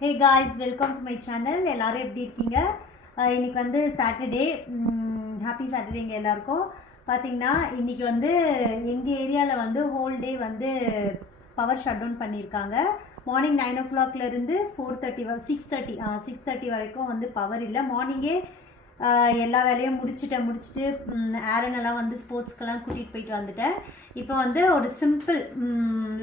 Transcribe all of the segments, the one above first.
Hey guys welcome to my channel எல்லோரும் எப்படி இருக்கீங்க? இன்றைக்கி இன்னைக்கு வந்து சாட்டர்டே ஹாப்பி சாட்டர்டேங்க எல்லாருக்கும். பார்த்தீங்கன்னா இன்றைக்கி வந்து எங்கள் ஏரியாவில் வந்து ஹோல் டே வந்து பவர் ஷட் டவுன் பண்ணியிருக்காங்க மார்னிங் நைன் ஓ கிளாக்லேருந்து four thirty six thirty six thirty வரைக்கும் வந்து பவர் இல்லை. மார்னிங்கே எல்லா வேலையும் முடிச்சுட்டேன் முடிச்சுட்டு ஆரனெல்லாம் வந்து ஸ்போர்ட்ஸ்க்கெல்லாம் கூட்டிகிட்டு போயிட்டு வந்துட்டேன். இப்போ வந்து ஒரு சிம்பிள்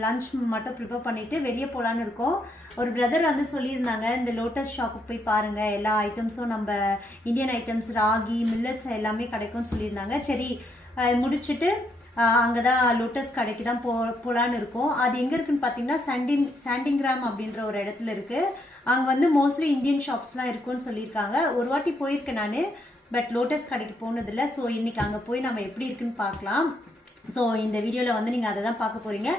லஞ்ச் மட்டும் ப்ரிப்பேர் பண்ணிவிட்டு வெளியே போகலான்னு இருக்கோம். ஒரு பிரதர் வந்து சொல்லியிருந்தாங்க இந்த லோட்டஸ் ஷாப்புக்கு போய் பாருங்கள் எல்லா ஐட்டம்ஸும் நம்ம இந்தியன் ஐட்டம்ஸ் ராகி மில்லட்ஸ் எல்லாமே கிடைக்கும்னு சொல்லியிருந்தாங்க. சரி முடிச்சுட்டு அங்கே தான் லோட்டஸ் கடைக்கு தான் போ போகலான்னு இருக்கோம். அது எங்கே இருக்குன்னு பார்த்தீங்கன்னா சாண்டின் சாண்டிங்கிராம் அப்படின்ற ஒரு இடத்துல இருக்குது அங்கே வந்து மோஸ்ட்லி இந்தியன் ஷாப்ஸ்லாம் இருக்குன்னு சொல்லியிருக்காங்க. ஒரு வாட்டி போயிருக்கேன் நான் பட் லோட்டஸ் கடைக்கு போனதில்லை. ஸோ இன்றைக்கி அங்கே போய் நம்ம எப்படி இருக்குன்னு பார்க்கலாம். ஸோ இந்த வீடியோவில் வந்து நீங்கள் அதை தான் பார்க்க போகிறீங்க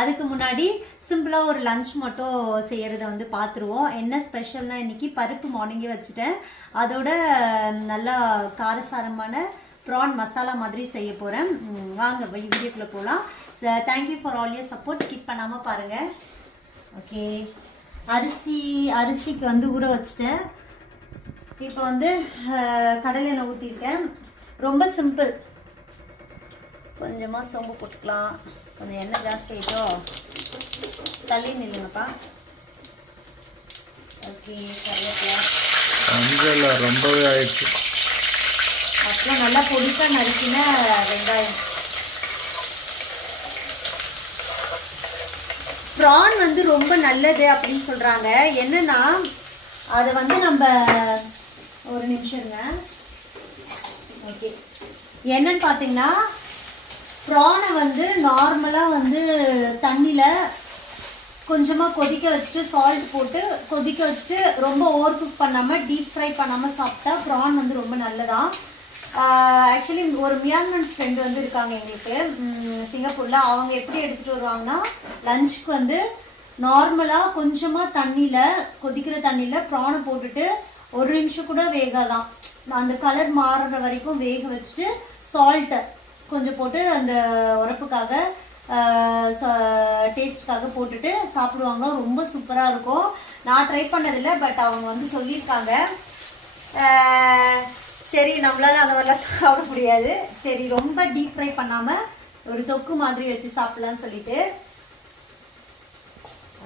அதுக்கு முன்னாடி சிம்பிளாக ஒரு லஞ்ச் மட்டும் செய்கிறத வந்து பார்த்துருவோம் என்ன ஸ்பெஷல்னால் இன்றைக்கி பருப்பு மார்னிங்கே வச்சுட்டேன். அதோட நல்லா காரசாரமான ப்ரான் மசாலா மாதிரி செய்ய போகிறேன் வாங்க வீடியோக்குள்ளே போகலாம் thank you for all your support skip பண்ணாமல் பாருங்கள் ஓகே அரிசி அரிசிக்கு வந்து ஊற வச்சுட்டேன். இப்போ வந்து அஹ், கடலை எண்ணெய் ஊற்றிருக்கேன் ரொம்ப சிம்பிள் கொஞ்சமாக சோம்பு போட்டுக்கலாம். கொஞ்சம் எண்ணெய் ஜாஸ்தி ஆகிட்டோ தள்ளி நில்லுங்கப்பா. ஓகே கருவேப்பிலை. ரொம்பவே ஆயிடுச்சு. அப்புறம் நல்லா பொடிசா நறுக்கின வெங்காயம். ப்ரான் வந்து ரொம்ப நல்லது அப்படின்னு சொல்றாங்க. என்னன்னா அதை வந்து நம்ம ஒரு நிமிஷங்க. ஓகே. என்னன்னு பார்த்தீங்கன்னா ப்ரானை வந்து நார்மலாக வந்து தண்ணியில் கொஞ்சமாக கொதிக்க வச்சுட்டு சால்ட் போட்டு கொதிக்க வச்சுட்டு ரொம்ப ஓவர் குக் பண்ணாமல் டீப் ஃப்ரை பண்ணாமல் சாப்பிட்டா ப்ரான் வந்து ரொம்ப நல்லதான் ஆக்சுவலி ஒரு மியான்மர் ஃப்ரெண்டு வந்து இருக்காங்க எங்களுக்கு. சிங்கப்பூரில். அவங்க எப்படி எடுத்துகிட்டு வருவாங்கன்னா லஞ்சுக்கு வந்து நார்மலாக கொஞ்சமாக தண்ணியில் கொதிக்கிற தண்ணியில் ப்ரானை போட்டுட்டு ஒரு நிமிஷம் கூட வேகாதான். அந்த கலர் மாறுற வரைக்கும் வேக வச்சுட்டு சால்ட்டை கொஞ்சம் போட்டு அந்த உரப்புக்காக டேஸ்ட்டுக்காக போட்டுட்டு சாப்பிடுவாங்க. ரொம்ப சூப்பராக இருக்கும். நான் ட்ரை பண்ணதில்லை பட் அவங்க வந்து சொல்லியிருக்காங்க. சரி நம்மளால அந்த மாதிரிலாம் சாப்பிட முடியாது. சரி ரொம்ப டீப் ஃப்ரை பண்ணாமல் ஒரு தொக்கு மாதிரி வச்சு சாப்பிட்லான்னு சொல்லிட்டு.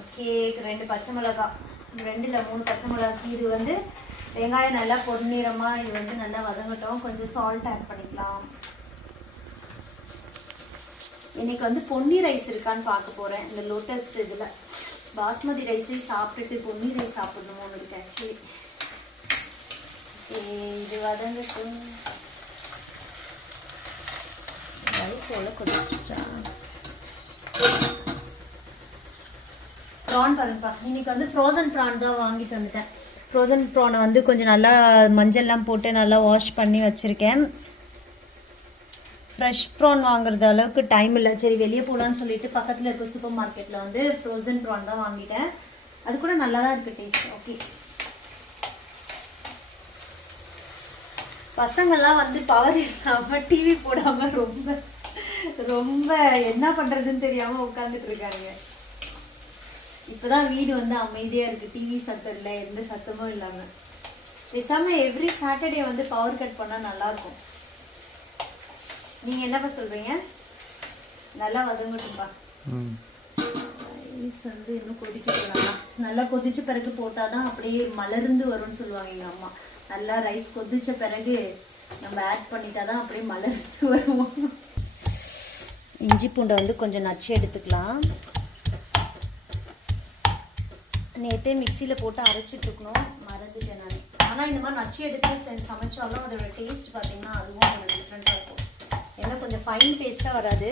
ஓகே ரெண்டு பச்சை மிளகாய் ரெண்டுல மூணு பச்சை மிளகா இது வந்து வெங்காயம் நல்லா பொன்னிறமாக இது வந்து நல்லா வதங்கட்டும். கொஞ்சம் சால்ட் ஆட் பண்ணிக்கலாம். இன்னைக்கு வந்து பொன்னி ரைஸ் இருக்கான்னு பார்க்க போகிறேன் இந்த லோட்டஸ் இதில். பாஸ்மதி ரைஸே சாப்பிட்டுட்டு பொன்னி ரைஸ் சாப்பிடணுமோன்னு இருக்கு ஆக்சுவலி வதங்கட்டும் ரைஸ் எவ்வளோ ப்ரான் பாருங்கப்பா இன்னைக்கு வந்து ஃப்ரோசன் ப்ரான் தான் வாங்கிட்டு வந்துட்டேன் ஃப்ரோசன் ப்ரானை வந்து கொஞ்சம் நல்லா மஞ்சள்லாம் போட்டு நல்லா வாஷ் பண்ணி வச்சுருக்கேன் ஃப்ரெஷ் ப்ரான் வாங்குறது அளவுக்கு டைம் இல்லை சரி வெளியே போகலான்னு சொல்லிட்டு பக்கத்தில் இருக்க சூப்பர் மார்க்கெட்டில் வந்து ஃப்ரோசன் ப்ரான் தான் வாங்கிட்டேன் அது கூட நல்லா தான் இருக்குது டேஸ்ட் ஓகே பசங்கள்லாம் வந்து பவர் இல்லாமல் டிவி போடாமல் ரொம்ப ரொம்ப என்ன பண்ணுறதுன்னு தெரியாமல் உட்காந்துட்டு இருக்காங்க. இப்போதான் வீடு வந்து அமைதியாக இருக்குது டிவி சத்தம் இல்லை எந்த சத்தமும் இல்லாமல் பேசாமல் எவ்ரி சாட்டர்டே வந்து பவர் கட் பண்ணால் நல்லாயிருக்கும் நீங்கள் என்னப்பா சொல்கிறீங்க நல்லா வதங்கட்டும்பா. ரைஸ் வந்து இன்னும் கொதிக்க நல்லா கொதிச்ச பிறகு போட்டால் தான் அப்படியே மலர்ந்து வரும்னு சொல்லுவாங்க எங்கள் அம்மா. நல்லா ரைஸ் கொதிச்ச பிறகு நம்ம ஆட் பண்ணிட்டா தான் அப்படியே மலர்ந்து வரும் இஞ்சி பூண்டை வந்து கொஞ்சம் நச்சு எடுத்துக்கலாம். நேற்றே மிக்சியில் போட்டு அரைச்சிட்டு இருக்கணும். மறந்துட்டேன் நான். ஆனால் இந்த மாதிரி நச்சு எடுத்து சமைச்சாலும் அதோட டேஸ்ட் பார்த்தீங்கன்னா அதுவும் கொஞ்சம் டிஃப்ரெண்ட்டாக இருக்கும். ஏன்னா கொஞ்சம் ஃபைன் பேஸ்ட்டாக வராது.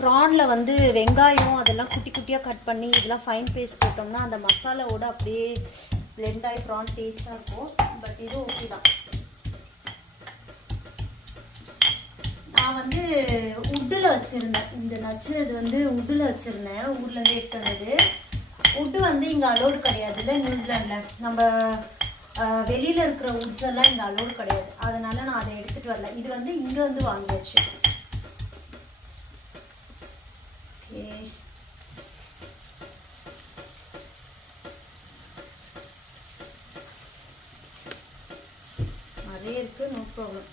ப்ரானில் வந்து வெங்காயம் அதெல்லாம் குட்டி குட்டியாக கட் பண்ணி இதெல்லாம் ஃபைன் பேஸ்ட் போட்டோம்னா அந்த மசாலாவோட அப்படியே blend ஆகி ப்ரான் டேஸ்ட்டாக இருக்கும். பட் இது ஓகே தான். நான் வந்து உட்டில் வச்சுருந்தேன். இந்த நச்சுறது வந்து உட்டில் வச்சுருந்தேன். ஊர்லேருந்து எடுத்துனது உட்டு வந்து இங்கே அலோடு கிடையாது. இல்லை நியூசிலாண்டில் நம்ம வெளியில் இருக்கிற உட்ஸ் எல்லாம் இங்கே அலோடு கிடையாது. அதனால நான் அதை எடுத்துகிட்டு வரல. இது வந்து இங்கே வந்து வாங்கியாச்சு. ஓகே நிறைய இருக்குது நோ ப்ராப்ளம்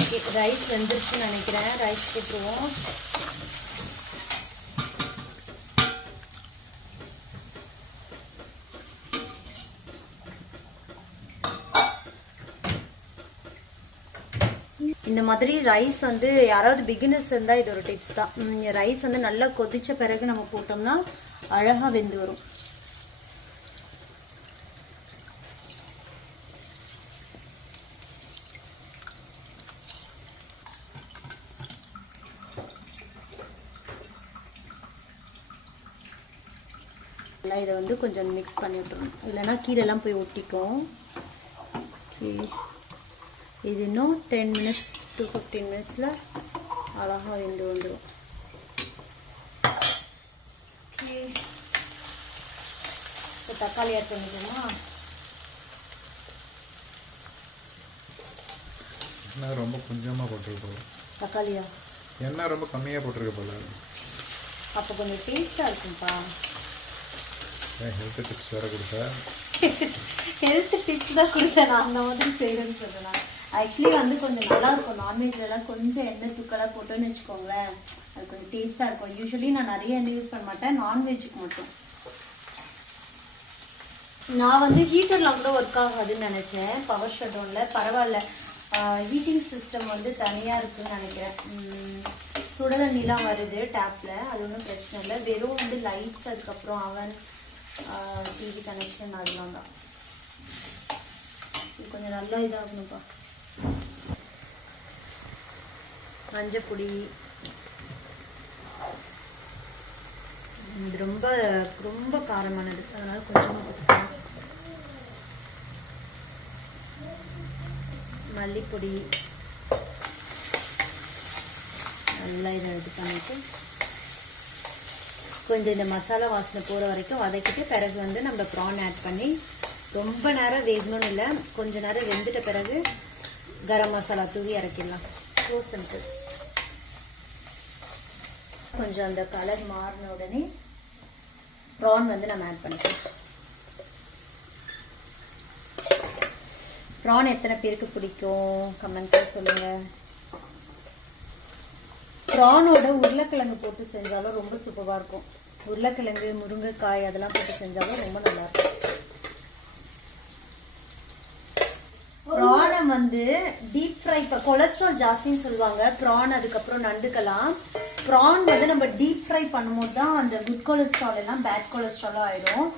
ஓகே ரைஸ் வெந்துருச்சுன்னு நினைக்கிறேன். ரைஸ் போட்டுருவோம் இந்த மாதிரி ரைஸ் வந்து யாராவது பிகினர்ஸ் இருந்தால் இது ஒரு டிப்ஸ் தான். ரைஸ் வந்து நல்லா கொதிச்ச பிறகு நம்ம போட்டோம்னா அழகாக வெந்து வரும். நல்லா இதை வந்து கொஞ்சம் மிக்ஸ் பண்ணி விட்டுறணும். இல்லைன்னா கீழெல்லாம் போய் ஒட்டிக்கும். ஓகே இது இன்னும் டென் மினிட்ஸ் டு ஃபிஃப்டீன் மினிட்ஸில் அழகாக வெந்து வந்துடும் ஓகே இப்போ தக்காளி ஆட் பண்ணிக்கோமா எண்ணெய் ரொம்ப கொஞ்சமாக போட்டிருக்க போல. தக்காளியா? எண்ணெய் ரொம்ப கம்மியாக போட்டிருக்க போல. அப்போ கொஞ்சம் டேஸ்ட்டாக இருக்கும்ப்பா. ஹெல்த் டிப்ஸ் வேறு கொடுத்தா? ஹெல்த் டிப்ஸ் தான் கொடுத்தேன். நான் அந்த மாதிரி செய்கிறேன்னு சொல்கிறேன் ஆக்சுவலி வந்து கொஞ்சம் நல்லா இருக்கும் நான்வெஜ்லலாம் கொஞ்சம் எண்ணெய் தூக்கலாக போட்டோன்னு வச்சுக்கோங்களேன். அது கொஞ்சம் டேஸ்ட்டாக இருக்கும். யூஸ்வலி நான் நிறைய எண்ணெய் யூஸ் பண்ண மாட்டேன். நான்வெஜ்ஜுக்கு மட்டும். நான் வந்து ஹீட்டர்லாம் கூட ஒர்க் ஆகாதுன்னு நினச்சேன். பவர் ஷட் டவுனில் பரவாயில்ல. ஹீட்டிங் சிஸ்டம் வந்து தனியாக இருக்குதுன்னு நினைக்கிறேன். உம், சுட தண்ணிலாம் வருது டேப்பில் அது ஒன்றும் பிரச்சனை இல்லை. வெறும் வந்து லைட்ஸ் அதுக்கப்புறம் அவன் டிவி கனெக்ஷன் அதெல்லாம் தான். இது கொஞ்சம் நல்லா இதாகணும்ப்பா. மஞ்சப்பொடி. இது ரொம்ப ரொம்ப காரமானது. அதனால கொஞ்சமாக போட்டுக்கலாம் மல்லிப்பொடி. நல்லா இதை இது பண்ணிட்டு கொஞ்சம் இந்த மசாலா வாசனை போகிற வரைக்கும் வதக்கிட்டு பிறகு வந்து நம்ம ப்ரான் ஆட் பண்ணி ரொம்ப நேரம் வேகணும்னு இல்லை கொஞ்சம் நேரம் வெந்துட்ட பிறகு கரம் மசாலா தூவி இறக்கிடலாம். ஸோ சிம்பிள் கொஞ்சம் அந்த கலர் மாறின உடனே ப்ரான் வந்து நம்ம ஆட் பண்ணிக்கலாம். ப்ரான் எத்தனை பேருக்கு பிடிக்கும்? கமெண்ட்டில் சொல்லுங்கள் ப்ரானோட உருளைக்கிழங்கு போட்டு செஞ்சாலும் ரொம்ப சூப்பராக இருக்கும். உருளைக்கிழங்கு முருங்கைக்காய் அதெல்லாம் போட்டு செஞ்சாலும் ரொம்ப நல்லா இருக்கும். ப்ரானை வந்து டீப் ஃப்ரை கொலஸ்ட்ரால் ஜாஸ்தின்னு சொல்லுவாங்க. ப்ரான் அதுக்கப்புறம் நண்டுக்கெல்லாம் ப்ரான் வந்து நம்ம டீப் ஃப்ரை பண்ணும்போது தான் அந்த குட் கொலஸ்ட்ரால் எல்லாம் பேட் கொலஸ்ட்ராலாக ஆயிடும்.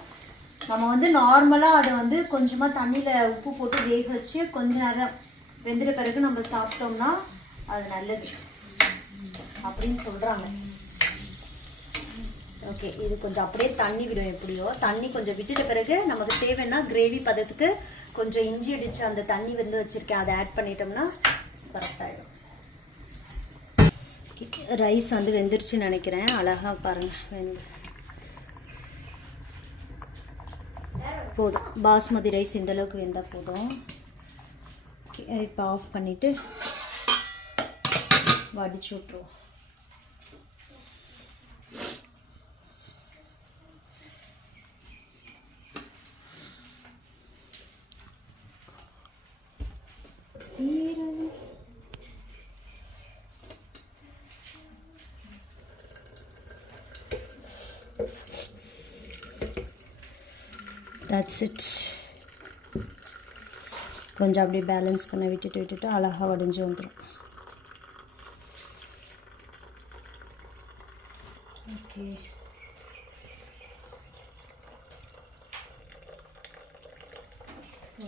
நம்ம வந்து நார்மலாக அதை வந்து கொஞ்சமாக தண்ணியில் உப்பு போட்டு வேக வச்சு கொஞ்ச நேரம் வெந்துட்ட பிறகு நம்ம சாப்பிட்டோம்னா அது நல்லது. அப்படின்னு சொல்கிறாங்க ஓகே இது கொஞ்சம் அப்படியே தண்ணி விடும் எப்படியோ. தண்ணி கொஞ்சம் விட்டுட்ட பிறகு நமக்கு தேவைன்னா கிரேவி பதத்துக்கு கொஞ்சம் இஞ்சி அடித்து அந்த தண்ணி வந்து வச்சுருக்கேன். அதை ஆட் பண்ணிட்டோம்னா கரெக்டாகிடும் ரைஸ் வந்து வெந்துருச்சுன்னு நினைக்கிறேன். அழகாக பாருங்கள் வெந்து போதும். பாஸ்மதி ரைஸ் இந்தளவுக்கு வெந்தால் போதும். இப்போ ஆஃப் பண்ணிவிட்டு வடிச்சு விட்ருவோம் தட்ஸ் இட் கொஞ்சம் அப்படியே பேலன்ஸ் பண்ண விட்டுட்டு விட்டுட்டு அழகாக வடிஞ்சு வந்துடும் ஓகே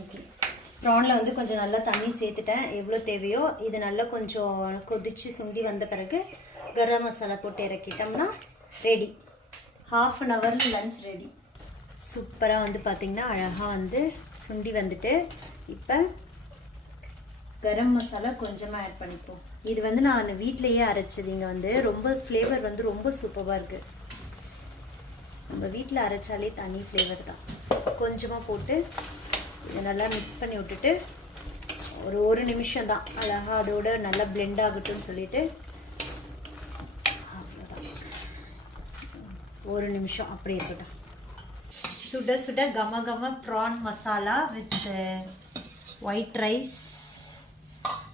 ஓகே ப்ரானில் வந்து கொஞ்சம் நல்லா தண்ணி சேர்த்துட்டேன். எவ்வளோ தேவையோ இது நல்லா கொஞ்சம் கொதிச்சு சுண்டி வந்த பிறகு கரம் மசாலா போட்டு இறக்கிட்டோம்னா ready half an hour lunch ready சூப்பராக வந்து பார்த்திங்கன்னா அழகாக வந்து சுண்டி வந்துட்டு. இப்போ கரம் மசாலா கொஞ்சமாக ஆட் பண்ணிப்போம். இது வந்து நான் வீட்டிலையே அரைச்சது. இங்கே வந்து ரொம்ப ஃப்ளேவர் வந்து ரொம்ப சூப்பராக இருக்குது நம்ம வீட்டில் அரைச்சாலே தனி ஃப்ளேவர் தான். கொஞ்சமாக போட்டு இதை நல்லா மிக்ஸ் பண்ணி விட்டுட்டு ஒரு ஒரு நிமிஷம் தான். அழகாக அதோட நல்லா பிளெண்ட் ஆகட்டும்னு சொல்லிட்டு. அவ்வளோதான் ஒரு நிமிஷம் அப்படியே இருக்கட்டும். சுட சுட கம கம prawn masala with white rice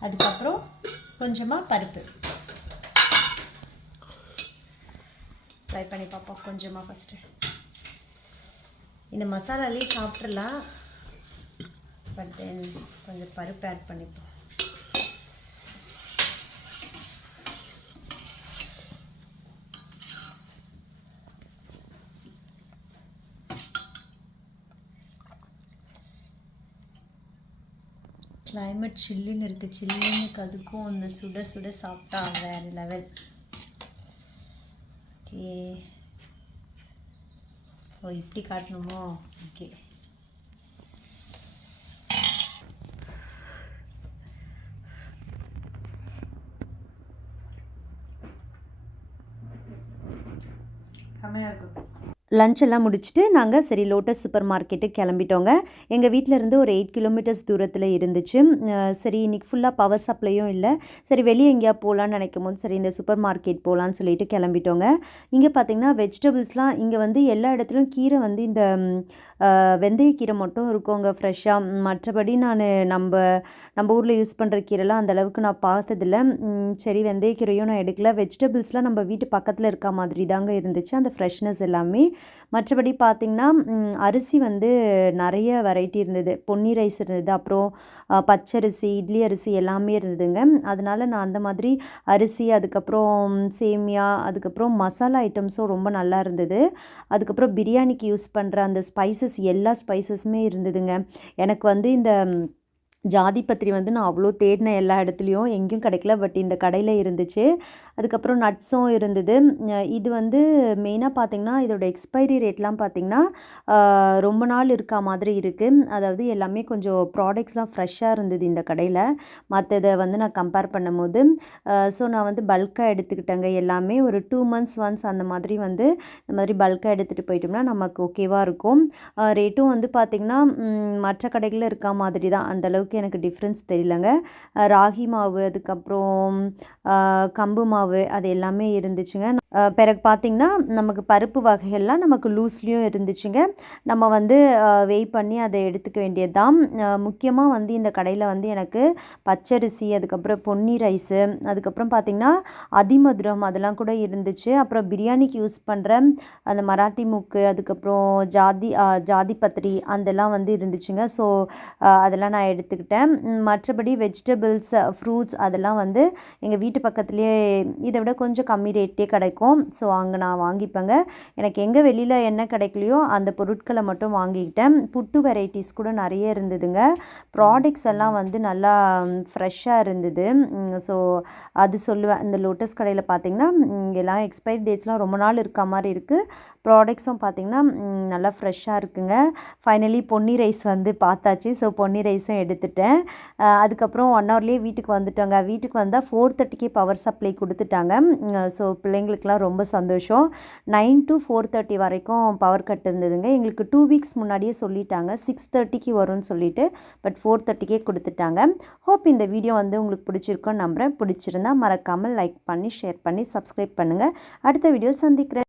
அதுக்கப்புறம் கொஞ்சமாக பருப்பு. ட்ரை பண்ணி பார்ப்போம். கொஞ்சமாக ஃபஸ்ட்டு இந்த மசாலாலேயே சாப்பிட்றலாம் பட் தென் கொஞ்சம் பருப்பு ஆட் பண்ணிப்போம். சில்லுன்னு இருக்குது சில்லுன்னு அதுக்கும் அந்த சுட சுட சாப்பிட்டா வேறு லெவல் ஓகே. ஓ இப்படி காட்டணுமோ? ஓகே செம்மையாக இருக்கும் லஞ்ச் எல்லாம் முடிச்சுட்டு நாங்கள் சரி லோட்டஸ் சூப்பர் மார்க்கெட்டுக்கு கிளம்பிட்டோங்க. எங்கள் வீட்டில் இருந்து ஒரு எயிட் கிலோமீட்டர்ஸ் தூரத்தில் இருந்துச்சு. சரி இன்றைக்கி ஃபுல்லாக பவர் சப்ளையும் இல்லை. சரி வெளியே எங்கேயா போகலான்னு நினைக்கும் போது சரி இந்த சூப்பர் மார்க்கெட் போகலான்னு சொல்லிட்டு கிளம்பிட்டோங்க. இங்கே பார்த்தீங்கன்னா வெஜிடபிள்ஸ்லாம் இங்கே வந்து எல்லா இடத்துலையும் கீரை வந்து இந்த வெந்தயக்கீரை மட்டும் இருக்குங்க ஃப்ரெஷ்ஷாக மற்றபடி நான் நம்ம நம்ம ஊரில் யூஸ் பண்ணுற கீரைலாம் அந்தளவுக்கு நான் பார்த்ததில்ல. சரி வெந்தயக்கீரையும் நான் எடுக்கல. வெஜிடபிள்ஸ்லாம் நம்ம வீட்டு பக்கத்தில் இருக்க மாதிரி தாங்க இருந்துச்சு. அந்த ஃப்ரெஷ்னஸ் எல்லாமே. மற்றபடி பார்த்திங்கன்னா அரிசி வந்து நிறைய வெரைட்டி இருந்தது. பொன்னி ரைஸ் இருந்தது அப்புறம் பச்சரிசி இட்லி அரிசி எல்லாமே இருந்ததுங்க. அதனால நான் அந்த மாதிரி அரிசி அதுக்கப்புறம் சேமியா அதுக்கப்புறம் மசாலா ஐட்டம்ஸும் ரொம்ப நல்லா இருந்தது. அதுக்கப்புறம் பிரியாணிக்கு யூஸ் பண்ணுற அந்த ஸ்பைசஸ் எல்லா ஸ்பைசஸுமே இருந்ததுங்க. எனக்கு வந்து இந்த ஜாதி பத்திரி வந்து நான் அவ்வளோ தேடினேன் எல்லா இடத்துலையும் எங்கேயும் கிடைக்கல. பட் இந்த கடையில் இருந்துச்சு. அதுக்கப்புறம் நட்ஸும் இருந்தது. இது வந்து மெயினாக பார்த்திங்கன்னா இதோட எக்ஸ்பைரி ரேட்லாம் பார்த்திங்கன்னா ரொம்ப நாள் இருக்கா மாதிரி இருக்குது அதாவது எல்லாமே கொஞ்சம் ப்ராடக்ட்ஸ்லாம் ஃப்ரெஷ்ஷாக இருந்தது இந்த கடையில். மற்றதை வந்து நான் கம்பேர் பண்ணும்போது ஸோ நான் வந்து பல்காக எடுத்துக்கிட்டேங்க. எல்லாமே ஒரு டூ மந்த்ஸ் ஒன்ஸ் அந்த மாதிரி வந்து இந்த மாதிரி பல்காக எடுத்துகிட்டு போயிட்டோம்னா நமக்கு ஓகேவாக இருக்கும். ரேட்டும் வந்து பார்த்திங்கன்னா மற்ற கடைகளில் இருக்கா மாதிரி தான். அந்தளவுக்கு எனக்கு டிஃப்ரென்ஸ் தெரியலங்க. ராகி மாவு அதுக்கப்புறம் கம்பு மாவு அது எல்லாமே இருந்துச்சுங்க. பிறகு பார்த்திங்கன்னா நமக்கு பருப்பு வகைகள்லாம் நமக்கு லூஸ்லேயும் இருந்துச்சுங்க. நம்ம வந்து வெய் பண்ணி அதை எடுத்துக்க வேண்டியது தான் முக்கியமாக வந்து இந்த கடையில் வந்து எனக்கு பச்சரிசி அதுக்கப்புறம் பொன்னி ரைஸு அதுக்கப்புறம் பார்த்திங்கன்னா அதிமதுரம் அதெல்லாம் கூட இருந்துச்சு. அப்புறம் பிரியாணிக்கு யூஸ் பண்ணுற அந்த மராத்தி மூக்கு அதுக்கப்புறம் ஜாதி ஜாதி பத்திரி அதெல்லாம் வந்து இருந்துச்சுங்க. ஸோ அதெல்லாம் நான் எடுத்துக்கிட்டேன். மற்றபடி வெஜிடபிள்ஸ் ஃப்ரூட்ஸ் அதெல்லாம் வந்து எங்கள் வீட்டு பக்கத்துலேயே இதை விட கொஞ்சம் கம்மி ரேட்டே கிடைக்கும். ஸோ அங்கே நான் வாங்கிப்பேங்க. எனக்கு எங்கே வெளியில் என்ன கிடைக்கலையோ அந்த பொருட்களை மட்டும் வாங்கிக்கிட்டேன். புட்டு வெரைட்டிஸ் கூட நிறைய இருந்ததுங்க. ப்ராடக்ட்ஸ் எல்லாம் வந்து நல்லா ஃப்ரெஷ்ஷாக இருந்தது. ஸோ அது சொல்லுவேன். இந்த லோட்டஸ் கடையில் பார்த்தீங்கன்னா எல்லாம் எக்ஸ்பைரி டேட்ஸ்லாம் ரொம்ப நாள் இருக்க மாதிரி இருக்குது ப்ராடக்ட்ஸும் பார்த்திங்கன்னா நல்லா ஃப்ரெஷ்ஷாக இருக்குங்க. ஃபைனலி பொன்னி ரைஸ் வந்து பார்த்தாச்சு. ஸோ பொன்னி ரைஸும் எடுத்துட்டேன். அதுக்கப்புறம் ஒன் ஹவர்லேயே வீட்டுக்கு வந்துட்டோங்க. வீட்டுக்கு வந்தால் ஃபோர் தேர்ட்டிக்கே பவர் சப்ளை கொடுத்துட்டாங்க. ஸோ பிள்ளைங்களுக்குலாம் ரொம்ப சந்தோஷம். நைன் டு ஃபோர் தேர்ட்டி வரைக்கும் பவர் கட் இருந்ததுங்க. எங்களுக்கு டூ வீக்ஸ் முன்னாடியே சொல்லிட்டாங்க. சிக்ஸ் தேர்ட்டிக்கு வரும்னு சொல்லிட்டு பட் ஃபோர் தேர்ட்டிக்கே கொடுத்துட்டாங்க. ஹோப் இந்த வீடியோ வந்து உங்களுக்கு பிடிச்சிருக்கோன்னு நம்புகிறேன் பிடிச்சிருந்தா மறக்காமல் லைக் பண்ணி ஷேர் பண்ணி சப்ஸ்கிரைப் பண்ணுங்கள் அடுத்த வீடியோ சந்திக்கிறேன்.